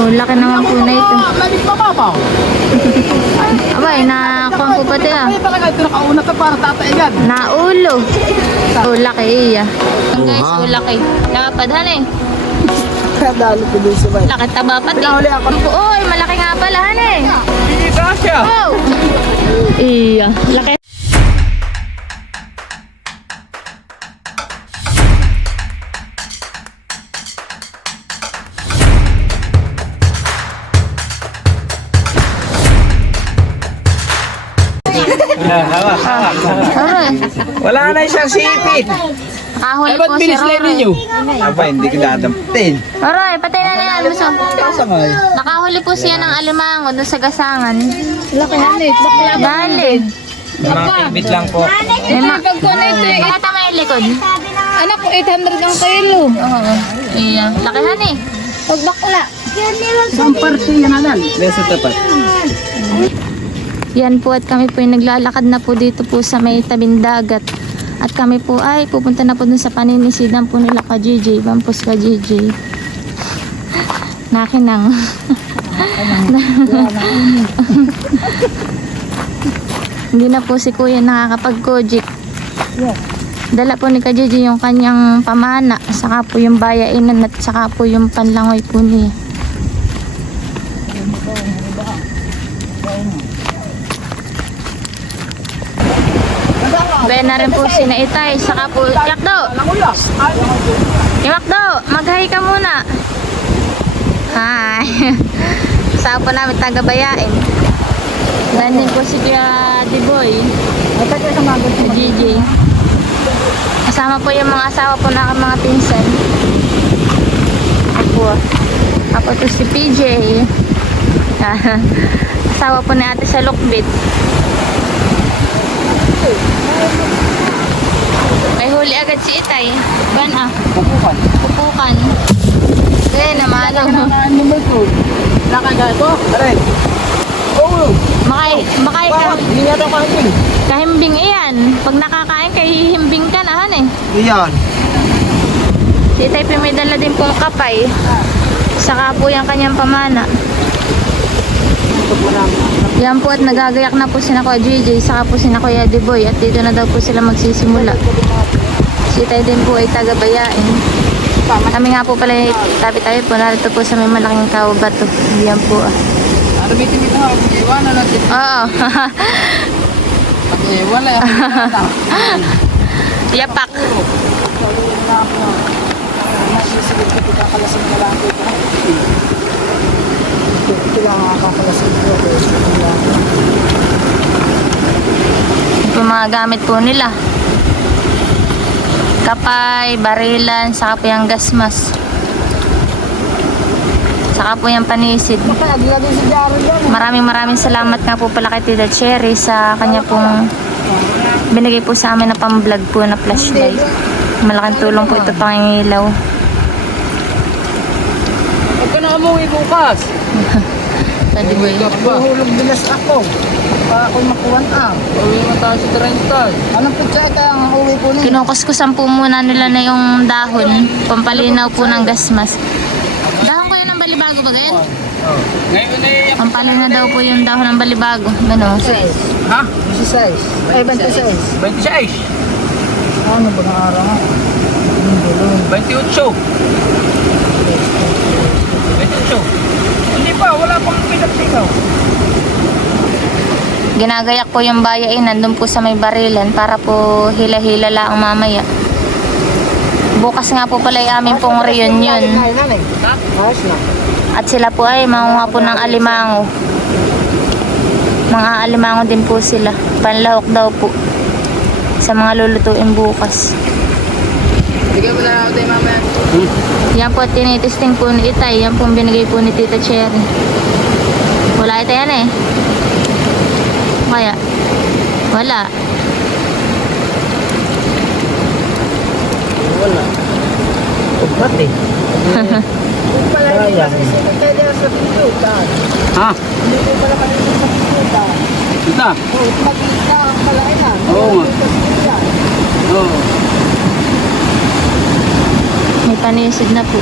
Oh, laki naman po na ito. Labis mababaw. Abay, nakakuha po pati ah. Ay, talaga ito nakauna ka para tataigan. Naulo. Oh, laki iya. Guys, oh, laki. Nakapadhan eh. Kaya dalo ko dun sa bay. Laki taba pati. Pinahuli ako. Uy, malaki nga pala, han eh. Isa siya. Oh! Iya, laki. Hawak, hawak. Aray, Wala na siyang sipit. nakahuli Ay, ba't po si bilis na Rory. ninyo? Aba, hindi ko dadamputin. Aray, patay na yan. Gusto. Kasa nga eh. Nakahuli po siya ng alimango doon sa gasangan. Laki hanit. Dali. Mga kibit lang po. Pakita mo yung likod. Anak ko, 800 ang kilo. Oo. Iya. Lakihan eh. Pag bakla. Isang parsi yan na lang. Beso tapat. Yan po at kami po yung naglalakad na po dito po sa may tabing dagat. At kami po ay pupunta na po dun sa paninisidan po nila ka JJ. Bampos ka JJ. Nakinang. Hindi na po si kuya nakakapag-kojik. Dala po ni ka JJ yung kanyang pamana. Saka po yung bayainan at saka po yung panlangoy po niya. Baya na rin po si Naitay. Saka po, Yakdo! Yakdo! Mag-hi ka muna. Hi! Saka po namin taga-bayain. Nandun po si Kuya Diboy. Si Gigi. Kasama po yung mga asawa po na mga pinsan. Ako to si PJ. Asawa po ni ate sa Lukbit. May huli agad si Itay. Ban ah. Pupukan. Pupukan. Eh, namalo. Ano mo ito? Nakagato? Aray. Oo. Makay ka. Hindi nga ito kahimbing. Kahimbing iyan. Pag nakakain, kahihimbing ka na, han eh. Iyan. Si Itay po may dala din pong kapay. Saka po yung kanyang pamana. Yan po at nagagayak na po sina Kuya JJ. Saka po sina Kuya Diboy. At dito na daw po sila magsisimula. Si Itay din po ay taga-bayain. Kami nga po pala tabi-tabi po. Narito po sa may malaking kawabato. Yan po ah. Ano bitin-bitin ako? Iwanan natin. Oo. Pag iwala. Yapak. Nasisigil ko kakalasin na lang ito. Kailangan kakalasin ko. Yung mga gamit po nila. Kapay, barilan, saka po yung gasmas. Saka po yung panisid. Maraming salamat nga po pala kay Tita Cherry sa kanya pong binigay po sa amin na pang-vlog po na flashlight. Malaking tulong po ito pangingilaw. Huwag ka na umuwi bukas. Pwede ba yun? Mahulog bilas ako. Para ako makuwan ang. Uwi mo tayo sa Trenton. Anong pizza kaya ang uwi po niyo? Kinukuskusan po muna nila na yung dahon. Pampalinaw po ng gasmas. Dahon ko yun ng balibago ba ganyan? Ngayon eh. Pampalinaw daw po yung dahon ng balibago. Gano'n. Ha? 16. Ay, 26. 26. Ano ba ng araw nga? 28. 28. Hindi pa, wala pang pinagsigaw. Ginagayak po yung bayain. Nandun po sa may barilan para po hila-hila lang mamaya. Bukas nga po pala yung aming pong reunion. At sila po ay mangunga po ng alimango. Mga alimango din po sila. Panlahok daw po. Sa mga lulutuin bukas. Sige mo na ako tayo mamaya. Yan po tinitesting po ni Itay. Yan po binigay po ni Tita Cherry. Wala ito yan eh. Kaya? Wala. Wala. Upat eh. Sayang. Ha? Ita? Oo nga. Oo. May panisid na po.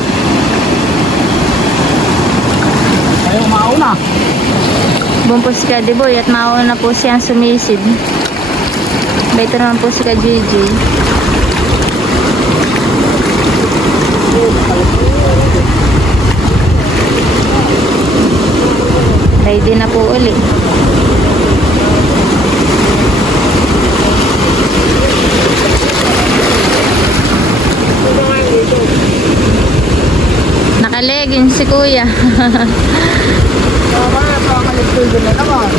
Ayaw mauna. Buwan po si Kadiboy at mauna po siyang sumisid. Ito naman po si Ka-JJ. Ready na po ulit. Nakalegin si Kuya. Kaya pangalit-tulog na naman.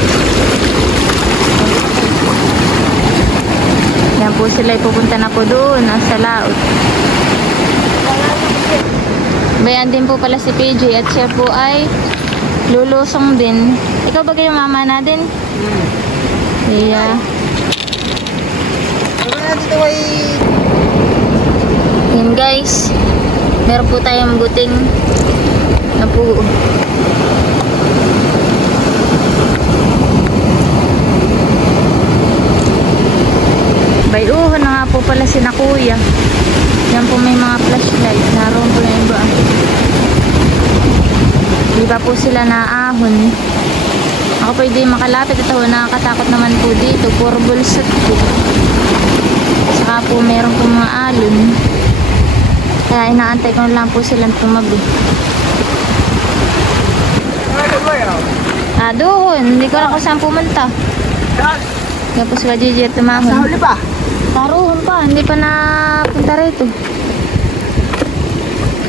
Yan po sila ipupunta na po doon sa laot. Bayan din po pala si PJ at siya po ay lulusong din. Ikaw ba kayo mama natin? Iya. Kaya dito ay... Yan guys. Meron po tayong buting na po. Bayuhan na nga po pala si na Kuya. Yan po may mga flashlight. Naroon po na yung iba. Di ba po sila naahon? Ako po hindi makalapit. Ito nakakatakot naman po dito. Puro bulsot po. Saka po meron po mga alon. Kaya inaantay ko lang po silang tumabi. Doon. Hindi ko na kung saan pumunta. Kaya po si Kajiji at tumahon. Sa huli pa. Taruhan pa. Hindi pa napunta rito.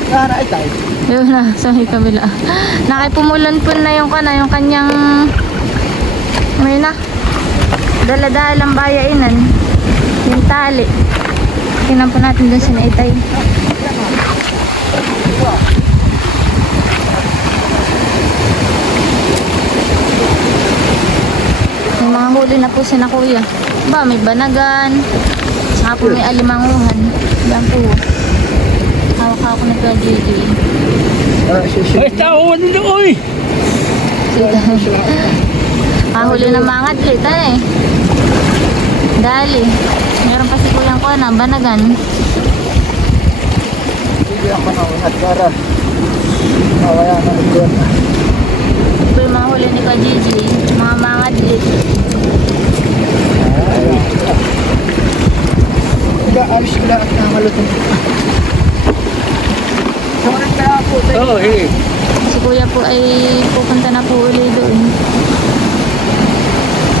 Kaya ay tayo. Yun na. Sa may kabila. Nakipumulan po na yung kanyang may na. Dala-dala ang bayainan. Yung tali. Tingnan po natin dun sa naitay. May mga huli na po si na Kuya. Ba, may banagan. Saka po may alimanguhan. Yan po. Hawak ako na kaya JJ. Ay, tao ano na oy! Huli na mga atlet, eh. Dali. Meron pa si Kuya ko na banagan. Sige ako na unat para. Kaya na ito. Ito yung mga huli ni Ka-JJ. Mga atlet. Hindi, alis sila at namalutong. Sumunod kaya po. Oo, eh. Si Kuya po ay pupunta na po uli doon.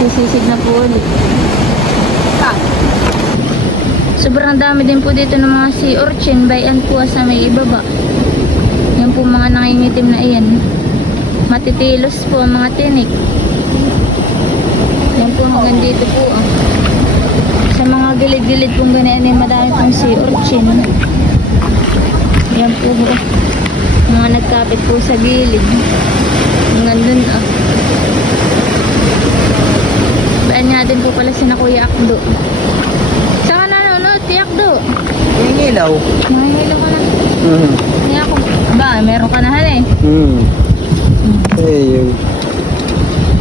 Sisisig na po uli. Sobrang dami din po dito ng mga sea urchin. Bayan po sa may ibaba. Yan po mga nangingitim na iyan. Matitilos po ang mga tinik. Yan po hanggang dito po. Sa mga gilid-gilid pong ganyan ay madami pong sea urchin. Yan po. Mga nagkapit po sa gilid. Hanggang dun Bayan natin po pala si na Kuya Akdo. Saan ka nanonood, Kuya Akdo? Yung ilaw. Nangihilo ka na. Hindi ako. Ba, meron ka na eh. Eh, yung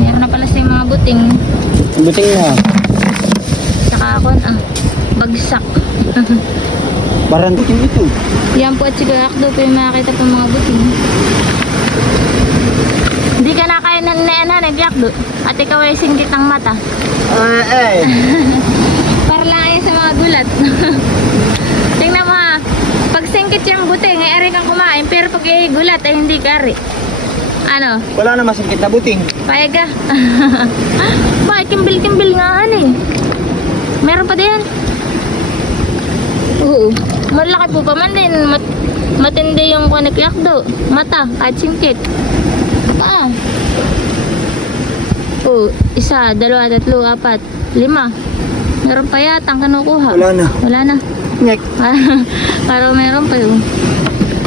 Meron na pala sa mga buting. buting na. Saka ako bagsak. Parang buting ito. Yan po at si Kuya Akdo po yung makakita po mga buting. Hindi ka na kaya nanay, Akdo. At ikaw ay singgit ng mata. Para lang yan sa mga gulat. Tingnan mo ha. Pag singkit yung buting, ay ari kang kumain. Pero pag gulat, ay hindi ka ari. Ano? Wala na masingkit na buting. Payag ka. Bakit kimbil-kimbil nga eh. Meron pa din. Oo. Malaki po pa man din. Matindi yung kunikyak do. Mata, kahit singkit. Oo. 1, 2, 3, 4, 5. Meron pa yata ang kinukuha. Wala na. Wala na. Ngek. Parang meron pa yun.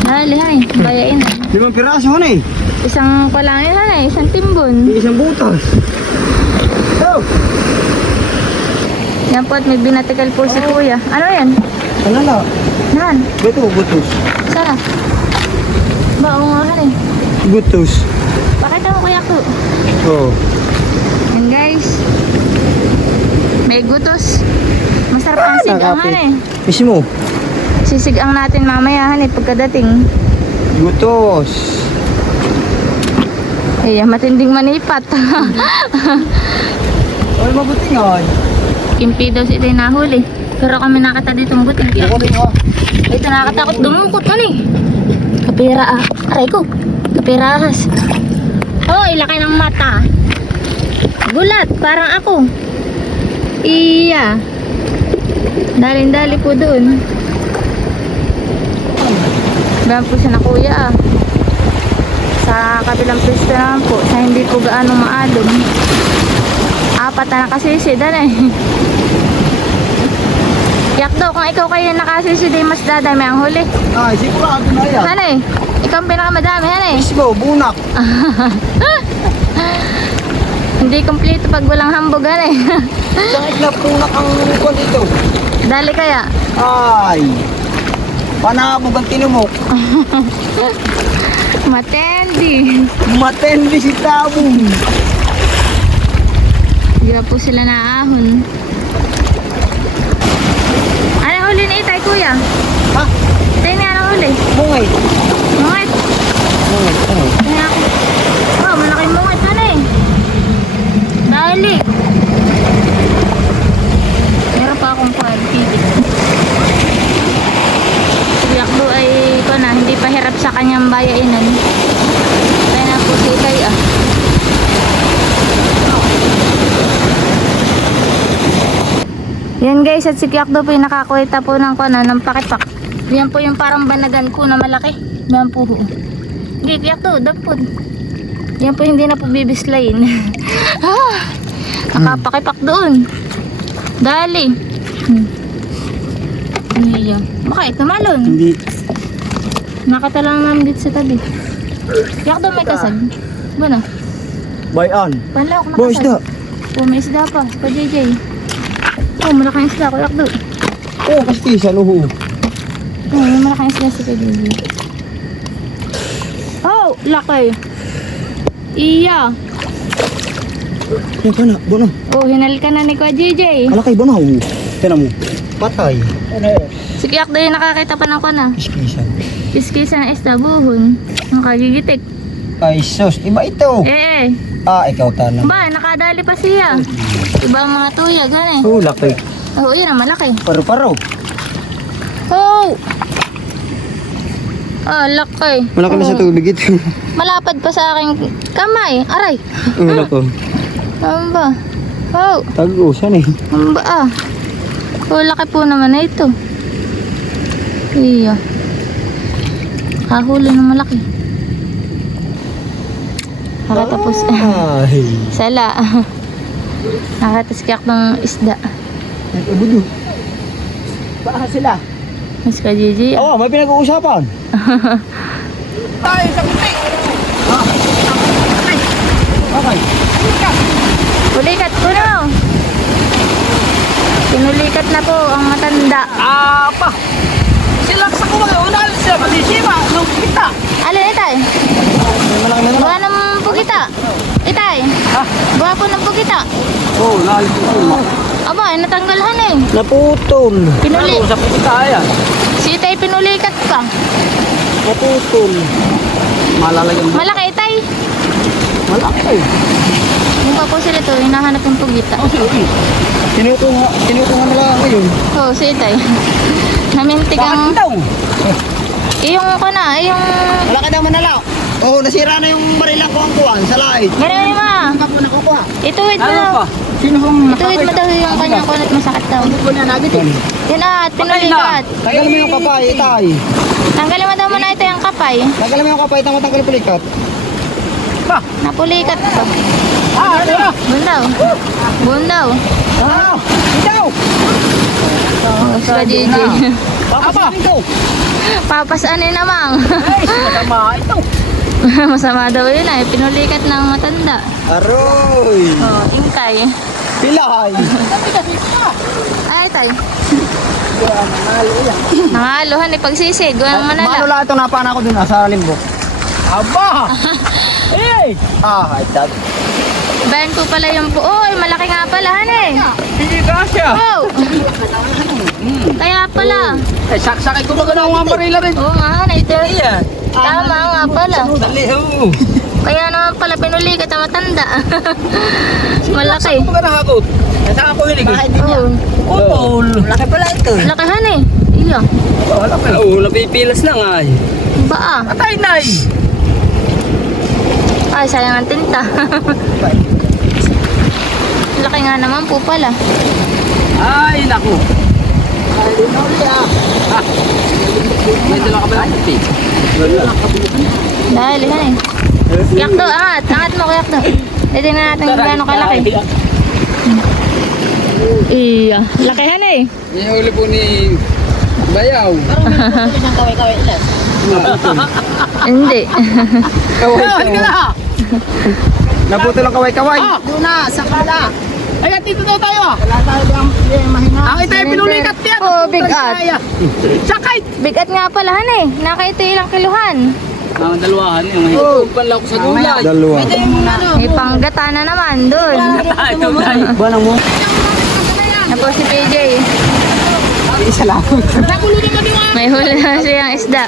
Dali ha eh. Bayain na. 5 piraso na eh. Isang palangin ha eh. Isang timbon. Isang butas. Oh! Yan po at may binatikal po si Kuya. Ano yan? Ano na? Nan? Beto, butos. Sana? Ba, oo nga eh. Butos. Pakita mo Kuya ko. Oo. Yan guys. May gutos. Masarap ang sigangan eh. Mismo. Sisigang natin mamaya eh pagkadating. Butos. Iya, matinding manipat. Ay, mabuti nga. Kimpi daw si Itay nahuli. Pero kami nakita dito mabuting. Ako rin ha. Ito nakakatakot dumungkot ano eh. Kapira ah. Aray ko. Kapira ahas. Oh, laki ng mata. Gulat, parang ako. Iya. Dalin-dali po doon. Bayan po siya na kuya ah. Sa kabilang pwesto naman po, sa hindi po gaano maalog. Apat na nakasisid, ano eh. Yak daw, kung ikaw kayo nakasisid, mas dadami ang huli. Ay, sigurado na yan. Ano eh, ikaw ang pinakamadami, ano eh. Mismo, bunak. Hindi kompleto pag walang hambog, ano eh. Sangit na punak ang kwan dito. Dali kaya. Ay. Panabog ang tinumok. Matendi. Matendi si Tabong. Hindi na po sila naahon. Ano huli ni Itay, kuya? Ha? Itay na ano huli? Bungay. Mungit. Bungay. Ano? Kaya ako. Oh, malaking mungit na eh. Dali. Meron pa akong pipit. Si Yakdo ay ko na, hindi pa hirap sa kanyang bayainan. Kaya na po si Itay ah. Yan guys, at si Yakdo po yung nakakuwita po ng kuana ng pakipak. Yan po yung parang banagan ko na malaki. Yan po ho. Hindi, Yakdo, dapod. Yan po hindi na po bibislayin. Nakapakipak doon. Dali. Iya. Bakit? Tumalon. Hindi. Nakatalang namin dito sa tabi. Yakdo may kasag. Ano? Bayan. Panlawak na Boys kasag. na. Oh, may isda pa. Pa JJ. Oh, malaking isda ko. Yakdo. Oh, kastisan. Oh, may malaking isda si pa JJ. Oh, laki. Iya. Yan ka na. Bono. Oh, hinal ka na ni Kwa JJ. Alakay ba na? Tinan mo. Patay. Ano yun? Si Yakdo yung nakakita pa ng ko na. Iskisan. Kiskisa ng isda, buhon. Nakagigitik. Ay, sus. Iba ito. Eh. Ah, ikaw tanong. Ba, nakadali pa siya. Iba ang mga tuyag, gani. Oh, laki. Oh, yun ang malaki. Paro-paro. Oh! Ah, laki. Malaki na sa tubig ito. Malapad pa sa aking kamay. Aray. Wala ko. Ano ba? Oh, Tag-usan eh. ano ba ah? Oh, laki po naman na ito. Iya. Hahuli ng malaki. Nakatapos. Ay. Sala. Nakatapos kayak ng isda. Nag-abudo. Baka sila. Mas ka Gigi. Oo, may pinag-uusapan. Tayo sa puti. Okay. Pulikat po no. Pinulikat na po ang matanda. Apa? Sila sa kumaga, unal sila masisima nung kita. Alin itay? Buha ng pugita. Itay. Buha po ng pugita. Oo, nalito. Aba, natanggalhan eh. Naputol. Pinuli. Sa puta yan. Si itay pinulikat pa. Naputol. Malalagyan mo. Malaki itay. Malaki. Yung pa po sila to, hinahanap yung pugita. Oh, sige. Tinutungan nila ngayon. Oo, si itay. Namintig Bakit ang... daw? Yung ko na, yung... Malaki daw manalaw. Oo, nasira na yung barila ko ang kuwan sa lahit. Ganun yun ma. Hindi ka po nakukuha. Ituwid mo. Sino hong Ituwid mo daw yung kanyang kunat masakit daw. Ano po na nagitin? Yun at, pinulikat. Tagal mo yung kapay, itay. Tanggalin mo daw muna ito yung kapay. Tagal mo yung kapay, tanggal yung pulikat. Napulikat pa. Ano na? Bundaw. Bundaw. Ah, ikaw! Oh, sa Gigi. Apa? Papasanin namang. Ay, masama ito. Masama daw yun ay. Pinulikat ng matanda. Aroy! Oh, tingkay. Pilay! Ay, tay. Nangaluhan ni pagsisid. Walang Mano manala. lang ito napana ko dun sa limbok. Aba! Eh! Ah, ito. Bayan ko pala yung po. Oh, malaki nga pala, han eh. Hindi ka siya. Oh! Kaya pala. Eh, sakit ko ba gano'n ang barila rin? Oo nga, han. Ito. Iya. Tama nga pala. Dali, oh. Kaya naman pala pinuli ka matanda. Malaki. Saan ko ba nahakot? Saan ako hilig? Oo. Utol. Laki pala ito. Lakihan eh. Iya. Wala pala. Oo, napipilas lang ay. Baa. Atay, nay! Ay, sayang ang tinta. Laki nga naman po pala. Ay, naku. Ay, dinuli ah. Dito lang ka ba natin? Dahil yan eh. Yakdo, angat. Angat mo, yakdo. Titignan natin kung gaano kalaki. Iya. Lakihan eh. Nihuli po ni Bayaw. Hindi. Kaway na! Nabuto lang kaway-kaway. Doon na, sa kala. Ay, dito daw tayo. Wala tayo ang mahina. Ang ito ay pinulikat yan. Oo, bigat. Sakay! Bigat nga pala, han eh. Nakaito ilang kiluhan. Ang dalawahan yung mahina. Panla ko sa gulay. Dalawa. May panggata na naman doon. Ito tayo. Banang mo? Ako si PJ. Isa lang. May huli na siyang isda.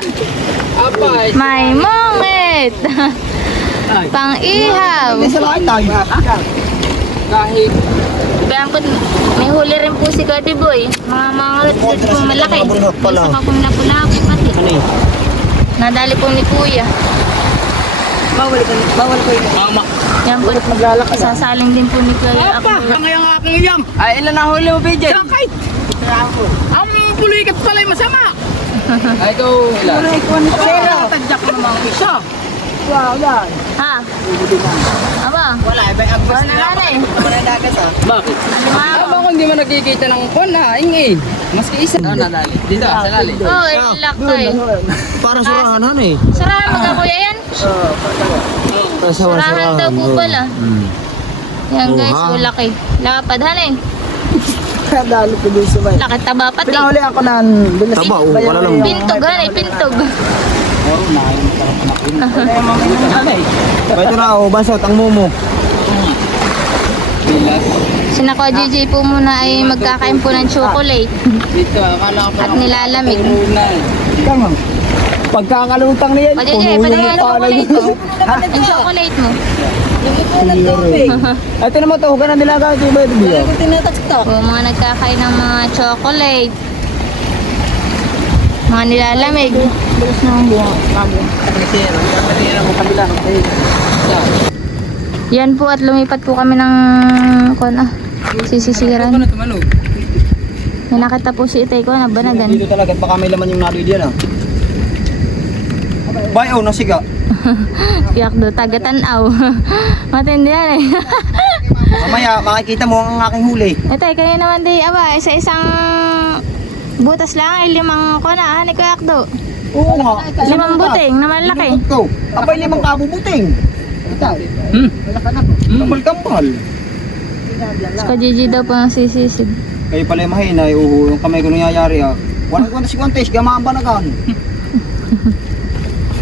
Apay. May mongit. Pang-ihaw. Isa lang tayo. Kahit. Kaya po, may huli rin po si Kati Boy. Mga rit-rit po malaki. May saka pong lapu-lapu pati. Nadali po ni Kuya. Bawal ko yun. Mama. Yan po, sasaling din po ni Kuya. Ngayong aking iyang. Ay, ilan ang huli mo, BJ? Sakay. Ang pulikat pala yung masama. Ay, ito ilan? Pero, tadyak ko naman ang isa. Wow, yan. Ha? Aba? Wala, may agpas Wala na eh. Wala dagat ah. Bakit? Lima. Aba kung hindi mo nakikita ng kon ha, ingay. Maski isa. Nalali. Dito, sa lali. Oo, ilak to eh. Para surahan eh. Surahan mo ka Kuya yan? Surahan daw po pala. Yan guys, laki. Lapadhan eh. Dali ko din sa bay. Laki taba pati. Pinahuli ako ng bilas. Taba, wala lang. Pintog han eh, pintog. Oo, nahin mo talaga ito na, basot ang mumo. Sina ko JJ po muna ay magkakain po ng chocolate. Dito, akala ko At nilalamig. Tama. Pagkakalutang niya, O JJ, pwede nga chocolate mo. Yung chocolate mo. Ito naman to, huwag ka na nilaga. Ito ba ito biya? O mga nagkakain ng mga chocolate. Mga nilalamig. Bilis na ang buha. Yan po at lumipat po kami ng sisisiran. May nakita po si Itay ko na banagan. Dito talaga, baka may laman yung naloy diyan ah. Bayaw, nasiga. Yakdo, taga-tanaw. Matindi yan eh. Mamaya, makikita mo ang aking huli. Itay, kanya naman di, aba, isa-isang butas lang ay limang kona, ni Kuya Yakdo. Oo nga. Limang buting na malaki. Ko. Abay, limang kabubuting. Kampal-kampal. Sa Gigi daw po ang sisisig. Kayo pala yung mahina, yung kamay ko nangyayari ah. Walang kwenta si Quantes, gamaan ba na gan?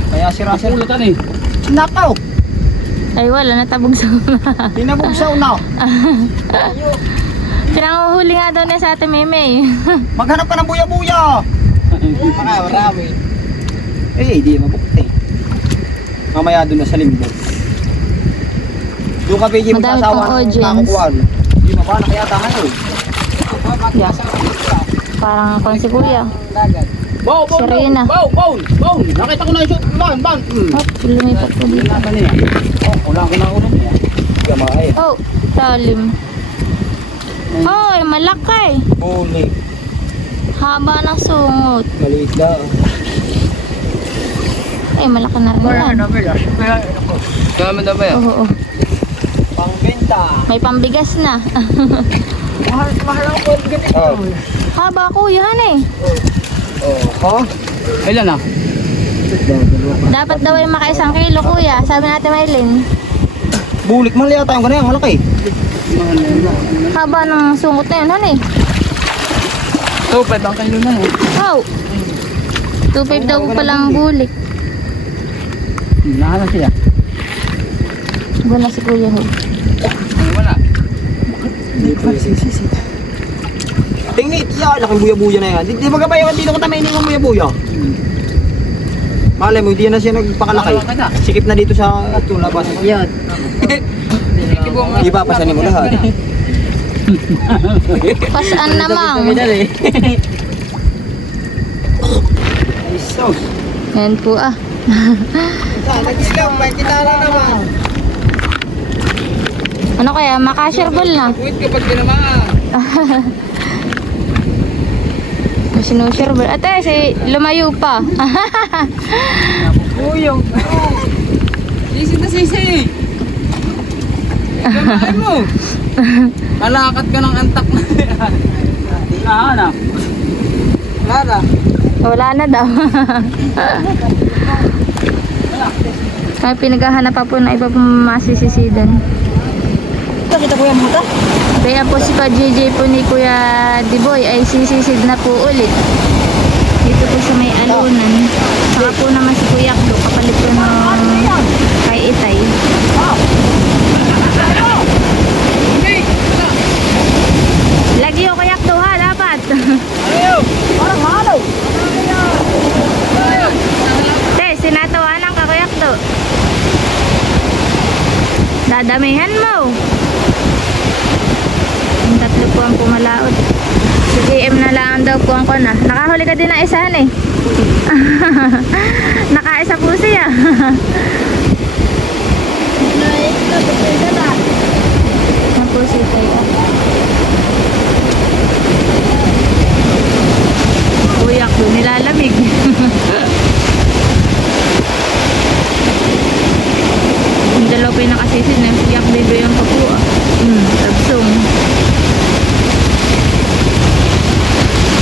Kaya sira-sira. Ulutan eh. Nakaw! Ay wala, natabog sa Tinabugsaw na. Pinanguhuli nga daw niya sa ate Meme. Maghanap ka ng buya-buya. Marami. Eh, di mabukti. Mamaya doon na sa limbo. Doon ka PG Madami magsasawa pong ng audience. nakakuhaan. Di mabana kaya tayo. Yeah. Parang kon si Kuya. Bow, Si Reyna. bow. Nakita ko na yung shoot. Ban. Oh, lumipat po dito. Oh, wala ko na ulo niya. Gamay. Oh, talim. Hoy, malaki. Huli. Haba ng sungot. Maliit na. Ay, malaki na rin yan. Kaya mo daw ba yan? Oo. Pangbenta. May pambigas na. Mahal ako ganito. Haba Kuya, han eh. Oh. Ilan na? Dapat daw ay maka-1 kilo Kuya. Sabi natin Maylin. Bulik man liya tayong ganyan, malaki. Haba ng sungot na yun, han eh. So, 5 ang kilo na eh. Oh. 2.5 daw po palang bulik. Nakahan siya. Wala si Kuya ho. Wala. Hindi pa sisisi. Tingnan, laking buya-buya na yan. Di ba kabayawan dito ko tamay ng buya-buya? Malay mo, hindi na siya nagpakalaki. Sikip na dito sa ito, labas. Yan. Ipapasanin mo lahat. Pasaan namang. Isos. Yan po ah. Nag-islaw, may kitara naman. Ano kaya? Makasherbol na. Wait kapag tinamaan. Sinusherbol. Ate, si lumayo pa. Buyong. Sisi na sisi. Kamain mo. Alakat ka ng antak na yan. Hinahanap. Lara. Wala na daw. Kaya pinaghahanap pa po na iba pong masisisidan. Kita ko yung muta. Kaya po si JJ po ni Kuya Diboy ay sisisid na po ulit. Dito po sa may alunan. Saka po naman si Kuya Kdo kapalit po ng kay Itay. Lagi o Kuya Kdo ha, dapat. Parang halo. Te, sinatawanan ka Kuya Kdo. Dadamihan mo. Yung tatlo po ang pumalaot. Si JM na lang daw po ang na. Nakahuli ka din ng isahan eh. Nakaisa po siya. Yan po si Tayo. Uyak doon nilalamig. Yung dalawa po yung nakasisid na yak bebe yung kapua. Tabsong.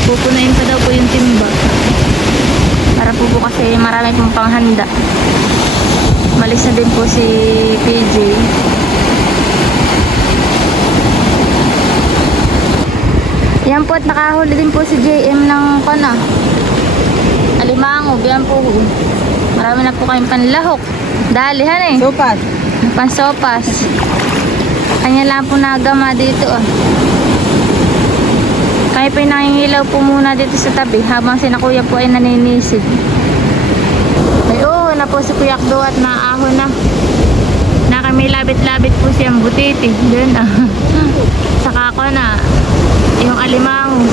Pupunayin pa daw po yung timba. Para po kasi marami pong panghanda. Malis na din po si PJ. Yan po at nakahuli din po si JM ng kana. Alimango, yan po. Marami na po kayong panlahok. Dalihan eh. Sopas. Pansopas. Kanya lang po nagama dito ah. Kaya po yung nangingilaw po muna dito sa tabi habang si na kuya po ay naninisid. Ay oo, na po si Kuya Kdo at naahon na. Kami labit-labit po siyang butiti. Doon ah. Saka ako na yung alimango.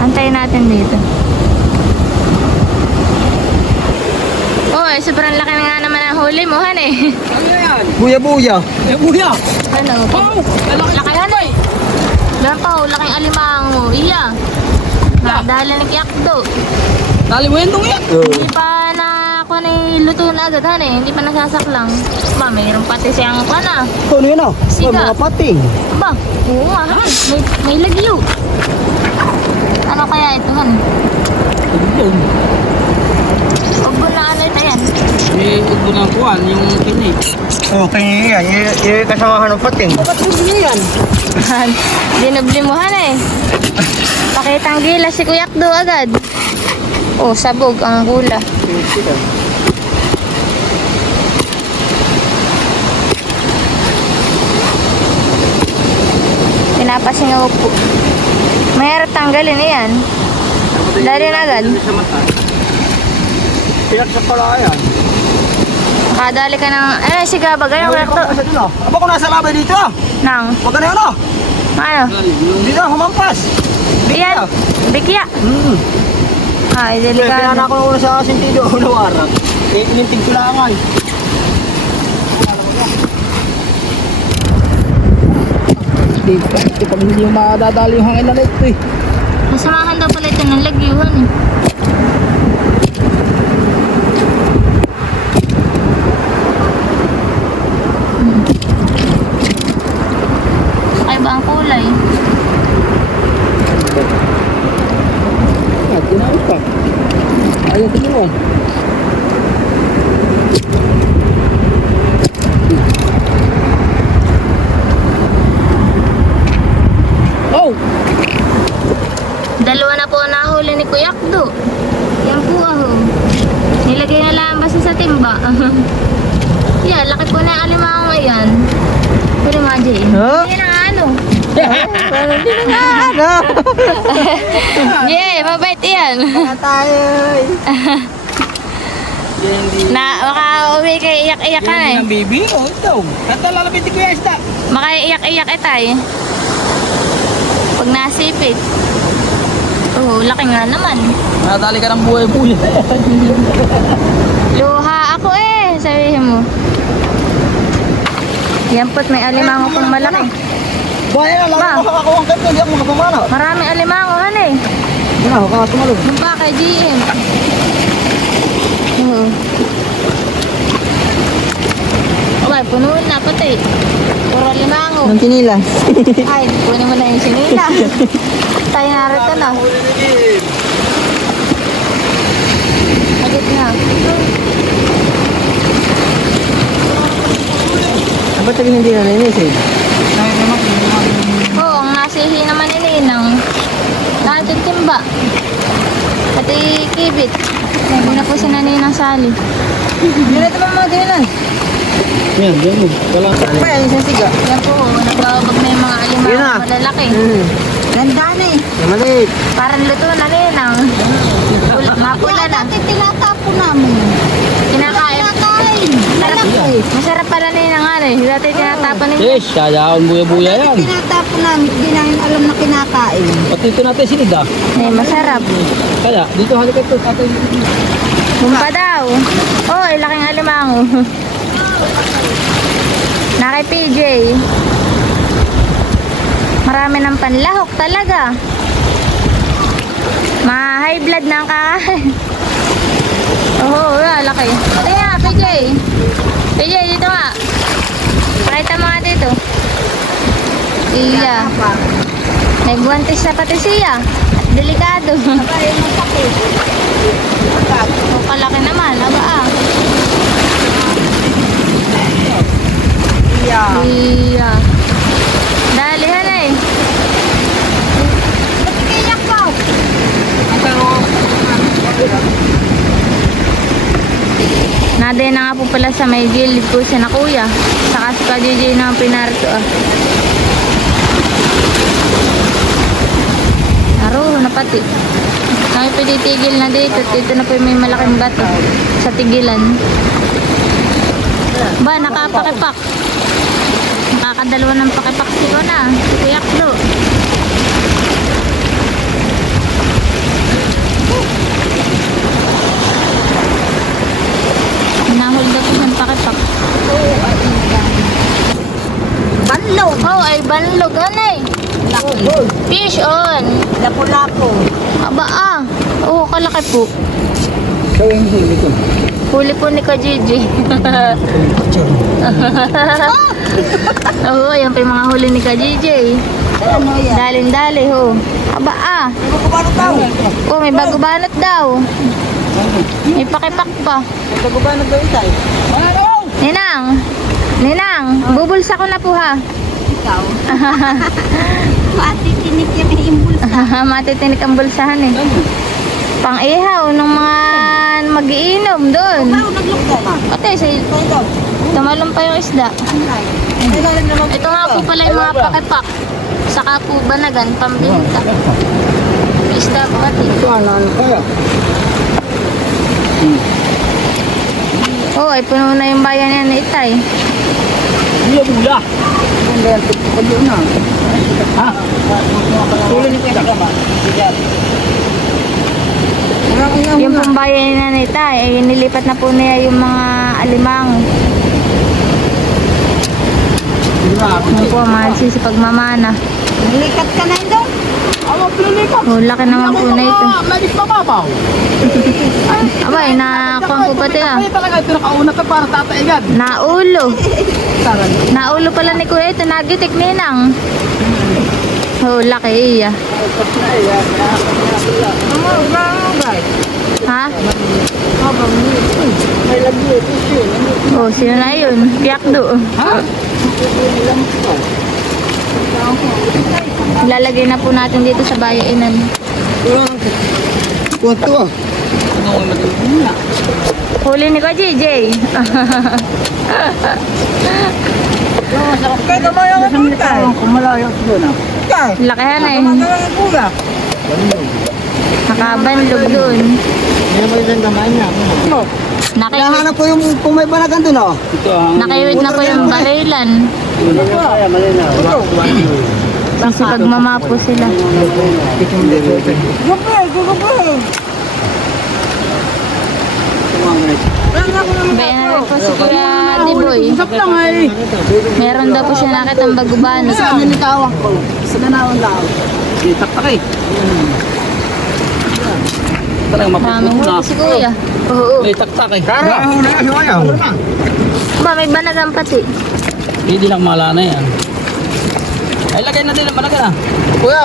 Antayin natin dito. Oh, sobrang laki na nga naman ang huli mo, han eh. Ano yan? Buya-buya. Eh, buya. Ano? Oh, lalaki Laki han eh. Doon pa, laking alimango. Iya. Dahil na nag-yakdo. Tali mo yan dong yan. Hindi pa na ako na luto na agad, han eh. Hindi pa nasasaklang. Ba, mayroon pati siyang kana. Ano yun ah? Siga. Mga pating. Ba, oo nga, han. May lagyo. Ano kaya ito, han? Huwag mo na ano ito yan. May ugbo ng kuwan, yung kinig. Okay yan. Yung kasamahan ng pating. Ba't ugbo yan? Dinubli mo, han eh. Pakitang gila si Kuya Kdo agad. Oh, sabog ang gula. Pinapasingaw po. Mahirap tanggalin yan. Dali na agad. Sa mata. Pinaksa pala yan. Nakadali ka ng... Eh, siga bagay ang Kuya Kdo. Aba ko nasa labay dito ah. Nang, Huwag ka na yun ah. ano? Dito ah, humampas. Iyan, bikya. Ay, Kaya delikado. na ako una sa sentido unang araw. Inintig ko lang ay. Pag hindi yung madadali yung hangin na ito eh. Masamahan daw pala ito ng lagyuhan eh. Ay ba ang kulay? Ah, tinaot pa. Ayaw ko mo. Oh! Dalawa na po nahuli ni Kuya Kdo. Yan po aho. Nilagay na lang basta sa timba. Yan, laki po na yung alimango yan. Pero nga, Jay. Huh? Hindi na ano. Parang di na nga, ano? Yeah, mabait yan. Mga tayo. Na, makauwi kay iyak-iyak ka Yan eh. ang baby. Oh, ito. Kata lalapit ko yung isda. Makaiyak-iyak itay. Pag nasipit. Oo, laki nga naman. Natali ka ng buhay-buhay. Luha ako eh, sabihin mo. Yan po't may alimango pang malaki. Buhay na lang. Ba? Makakakuha ang kapito. Hindi ako makapamana. Maraming alimango, han eh. Yan ako, kakatumalog. Yung pa kay GM. Oo. Okay, puno na pati. Puro alimango. Nung kinilas. Ay, kunin mo na yung sinila. Tayo narito na. Agad na. Ba't sabihin hindi na nainis eh? Oo, ang nasihi naman ni Ninang. Natin timba. Pati kibit. Hindi na po si Ninang sali. Hindi na ito pa mga dinan. Yan, yan mo. Wala ka. Pa yan, isang siga. Yan po, nagbabag na yung mga Yun na. alimango malalaki. Ganda na eh. Yan, maliit. Parang luto na Ninang. Mapula na. Dati tinatapo namin. Kinakain. Malaki. Masarap pala Ninang nga eh. Dati tinatapon ninyo. Yes, sayaan buya-buya yan. Tinatapo namin. Hindi namin alam na kinakain. Pati ito natin sinid ah. Eh, masarap. Kaya, dito halika ito. Tatay. Bumpa daw. Oh, ay laking alimango. Na kay PJ. Marami ng panlahok talaga. Ma-high blood na ang kakain. Oo, laki. Ito nga, PJ. PJ, dito nga. Pakita mo nga dito. Iya. May guwantes na pati siya. At delikado. Oh, kalaki naman. Aba ah. Iya. Dalihan eh. Iyak pa. Naday na nga po pala sa may gilid ko siya na kuya. Saka si KJJ na ang pinarito ah. Naroon na pati. Kami pwede na dito. Dito na po may malaking bato sa tigilan. Ba, nakapakipak. Nakakadalawa ng pakipak siguro na. Si Kuya Klo. Nahul daw po siyang pakipak. Banlog. Oh, ay banlog. Ano eh? Fish on. Lapo-lapo. Aba ah. Oo, kalaki po. Ikaw yung huli ko. Huli po ni KJJ. Oo, yan pa yung mga huli ni KJJ. Ano yan? Dalin-dali ho. Aba ah. Ano tao? Oh, may bago banot daw. May pakipak pa. Bago ba nag-gawin Ninang. Ninang, bubulsa ko na po ha. Ikaw? Pati tinik yung bulsa. Matitinik ang bulsahan eh. Pang-ihaw ng mga mag-iinom doon. Ano naglukay? Ate, tumalong pa yung isda. Ito nga po pala yung mga pakipak. Saka po banagan, pambinta. Isda po ate. Ano kaya? Oh, ay puno na yung bayan yan ni Itay. Buya-buya. Hindi yan. Pagyo na. Ha? Tuloy ni Kuya ba? Yung pong bayan ni Itay, ay nilipat na po niya yung mga alimang. Ano po, mahal siya sa pagmamana. Nilikat ka na ito? Ano, pinilipat? Oh, laki naman po na ito. Lagis mababaw. Abay, nakuha po pati ah. Kaya talaga ito nakauna ka para tataigan. Naulo. Naulo pala ni Kuya ito, nagitik Ninang. Oh, laki iya. Ha? Oh, sino na yun? Piyakdo. Ha? Lalagay na po natin dito sa bayainan. Kuwanto ah. Huli ni Kuya JJ. Kaya kamaya ka doon tayo. Kung malayo doon ah. Lakihan eh. Kamaya kuya. Nakabanlog doon. Yan po yung kamay niya. Nakiwit, Nahanap ko yung kung may banagan doon oh. Ito ang... nakiwit na po yung barilan. Kasi pagmamapo sila. Bayan na rin po si Kuya Diboy. Usap lang ay. Meron daw po siya nakitang bagubano. Nanitawang ko. Sa nanawang lao. Taktak eh. Talagang Maraming mapupunta. huli si Kuya. Oo. May taktak eh. Ba, may banagang pati. Hindi lang malana yan. Ay, lagay na din ang banagan ah. Kuya,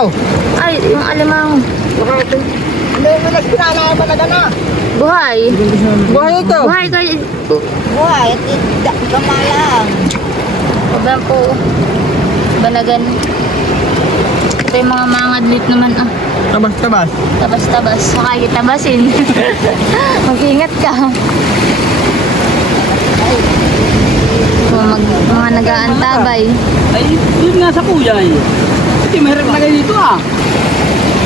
Ay, yung alimang Hindi mo nagpinala ang banaga na. buhay. Buhay ito. Buhay kayo. Buhay. Kamalang. Wala po. Banagan. Ito yung mga mangadlit naman ah. tabas. Tabas-tabas. Saka tabasin. Mag-ingat ka. Mga nag-aantabay. Ay, yun nga sa kuya eh. Hindi, mahirap lagay dito ah.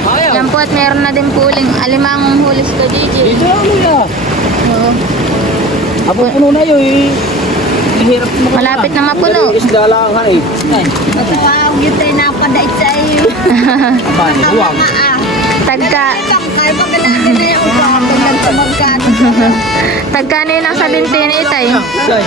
Ayaw. Yan po at meron na din puling alimang huli si Gigi. Dito lang kuya. Oo. Apo puno na yun eh. Mahirap mo. Malapit na mapuno. Isda lang ha eh. Ay, Wow, yun tayo napadait sa iyo. abay, huwag. Tagka. Kaya magalang na yung usapan ng tumagkat. Tagka na yun ang salintin itay. Ay.